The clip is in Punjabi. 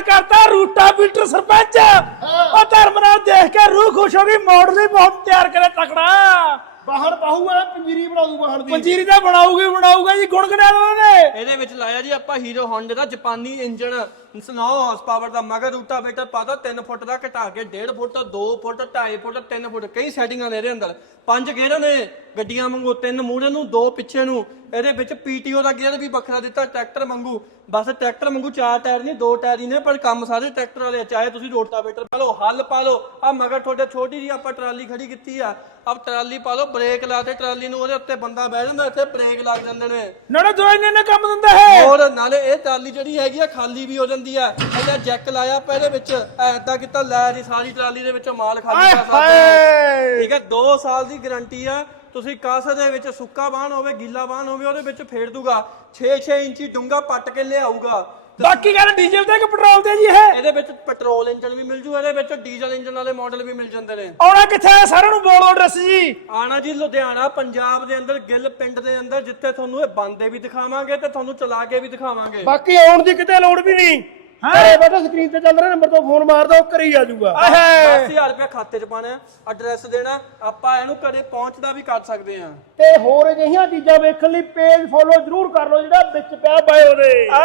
ਤਿਆਰ ਕਰਤਾ ਰੂਟਾ ਬੀਟਰ ਸਰਪੰਚ। ਉਹ ਧਰਮਰਾਜ ਦੇਖ ਕੇ ਰੂਹ ਖੁਸ਼ ਹੋ ਗਈ ਮਾਡਲ ਹੀ ਬਹੁਤ ਤਿਆਰ ਕਰੇ ਤਕੜਾ। ਬਾਹਣ ਬਾਹੂਗਾ ਪੰਜੀਰੀ ਬਣਾ ਦੂ ਬਾਹਣ ਦੀ ਪੰਜੀਰੀ ਤਾਂ ਬਣਾਉਗੀ ਬਣਾਊਗਾ ਜੀ ਗੁਣ ਗਣਾ ਉਹਨੇ ਇਹਦੇ ਵਿੱਚ ਲਾਇਆ ਜੀ ਆਪਾਂ ਹੀਰੋ ਹੋਂਡੇ ਦਾ ਜਾਪਾਨੀ ਇੰਜਨ 9 ਹਾਰਸ ਪਾਵਰ ਦਾ ਮਗਰ ਰੂਟਾਵੇਟਰ ਪਾਤਾ 3 ਫੁੱਟ ਦਾ ਘਟਾ ਕੇ 1.5 ਫੁੱਟ 2 ਫੁੱਟ 2.5 ਫੁੱਟ 3 ਫੁੱਟ ਕਈ ਸੈਟਿੰਗਾਂ ਨੇ ਇਹਦੇ ਅੰਦਰ। ਪੰਜ ਗੇਅਰ ਨੇ ਗੱਡੀਆਂ ਵਾਂਗੂ ਤਿੰਨ ਮੂਹਰੇ ਨੂੰ ਦੋ ਪਿੱਛੇ ਨੂੰ। ਇਹਦੇ ਵਿੱਚ ਪੀਟੀਓ ਦਾ ਗੇਅਰ ਵੀ ਵੱਖਰਾ ਦਿੱਤਾ ਟਰੈਕਟਰ ਵਾਂਗੂ। ਬਸ ਟਰੈਕਟਰ ਵਾਂਗੂ ਚਾਰ ਟਾਇਰ ਨਹੀਂ ਦੋ ਟਾਇਰ ਹੀ ਨੇ ਪਰ ਕੰਮ ਸਾਰੇ ਟਰੈਕਟਰ ਵਾਲੇ ਆ। ਚਾਹੇ ਤੁਸੀਂ ਰੋਟਾਵੇਟਰ ਪਾ ਲਓ ਹੱਲ ਪਾ ਲਓ। ਆ ਮਗਰ ਤੁਹਾਡੇ ਛੋਟੀ ਜੀ ਆਪਾਂ ਟਰਾਲੀ ਖੜੀ ਕੀਤੀ ਆ। ਆਪ ਟਰਾਲੀ ਪਾ ਲਓ ਬ੍ਰੇਕ ਲਾ ਦੇ ਟਰਾਲੀ ਨੂੰ ਉਹਦੇ ਉੱਤੇ ਬੰਦਾ ਬਹਿ ਜਾਂਦਾ ਇੱਥੇ ਬ੍ਰੇਕ ਲੱਗ ਜਾਂਦੇ ਨੇ। ਨਾਲੇ ਦੋ ਇੰਨੇ ਨੇ ਕੰਮ ਦਿੰਦਾ ਹੈ। ਹੋਰ ਨਾਲੇ ਇਹ ਟਰਾਲੀ ਜਿਹੜੀ ਹੈਗੀ ਆ ਖਾਲੀ ਵੀ ਹੋ ਜਾਂਦੀ ਆ। ਇਹਦਾ ਜੈਕ ਲਾਇਆ ਇਹਦੇ ਵਿੱਚ ਐਦਾਂ ਕੀਤਾ ਲੈ ਜੀ ਸਾਰੀ ਟਰਾਲੀ ਦੇ ਵਿੱਚੋਂ ਮਾਲ ਖਾਲੀ ਆਏ ਕਰ ਸਕਦੇ ਆ ਹਾਏ। ਠੀਕ ਹੈ 2 ਸਾਲ ਦੀ ਗਾਰੰਟੀ ਆ। ਤੁਸੀਂ ਕਾਸ ਦੇ ਵਿੱਚ ਸੁੱਕਾ ਬਾਣ ਹੋਵੇ ਗਿੱਲਾ ਬਾਣ ਹੋਵੇ ਉਹਦੇ ਵਿੱਚ ਫੇਰ ਦੂਗਾ। 6-6 ਇੰਚੀ ਡੂੰਗਾ ਪੱਟ ਕੇ ਲਿਆਊਗਾ। ਬਾਕੀ ਗੱਲ ਡੀਜ਼ਲ ਤੇ ਕਿ ਪੈਟਰੋਲ ਤੇ ਜੀ ਇਹ? ਇਹਦੇ ਵਿੱਚ ਪੈਟਰੋਲ ਇੰਜਨ ਵੀ ਮਿਲ ਜੂ ਇਹਦੇ ਵਿੱਚ ਡੀਜ਼ਲ ਇੰਜਨ ਵਾਲੇ ਮਾਡਲ ਵੀ ਮਿਲ ਜਾਂਦੇ ਨੇ। ਆਉਣਾ ਕਿੱਥੇ ਹੈ ਸਾਰਿਆਂ ਨੂੰ ਬੋਲੋ ਐਡਰੈਸ ਜੀ। ਆਣਾ ਜੀ ਲੁਧਿਆਣਾ ਪੰਜਾਬ ਦੇ ਅੰਦਰ ਗਿੱਲ ਪਿੰਡ ਦੇ ਅੰਦਰ ਜਿੱਥੇ ਤੁਹਾਨੂੰ ਇਹ ਬੰਦੇ ਵੀ ਦਿਖਾਵਾਂਗੇ ਤੇ ਤੁਹਾਨੂੰ ਚਲਾ ਕੇ ਵੀ ਦਿਖਾਵਾਂਗੇ। ਬਾਕੀ ਆਉਣ ਦੀ ਕਿਤੇ ਲੋੜ ਵੀ ਨਹੀਂ। ਘਰੇ ਬੈਠੇ ਸਕਰੀਨ ਤੇ ਚੱਲ ਰਿਹਾ ਨੰਬਰ ਤੋਂ ਫੋਨ ਮਾਰਦਾ ਉਹ ਕਰੀ ਆ ਜਾਊਗਾ। ਆਹੇ। 10000 ਰੁਪਏ ਖਾਤੇ 'ਚ ਪਾਣਾ ਐਡਰੈਸ ਦੇਣਾ ਆਪਾਂ ਇਹਨੂੰ ਘਰੇ ਪਹੁੰਚਦਾ ਵੀ ਕਰ ਸਕਦੇ ਹਾਂ। ਤੇ ਹੋਰ ਅਜਿਹੀਆਂ ਚੀਜ਼ਾਂ ਵੇਖਣ ਲਈ ਪੇਜ ਫੋਲੋ ਜ਼ਰੂਰ ਕਰ ਲਓ ਜਿਹੜਾ ਵਿੱਚ ਪਿਆ ਬਾਇਓ ਦੇ। ਆ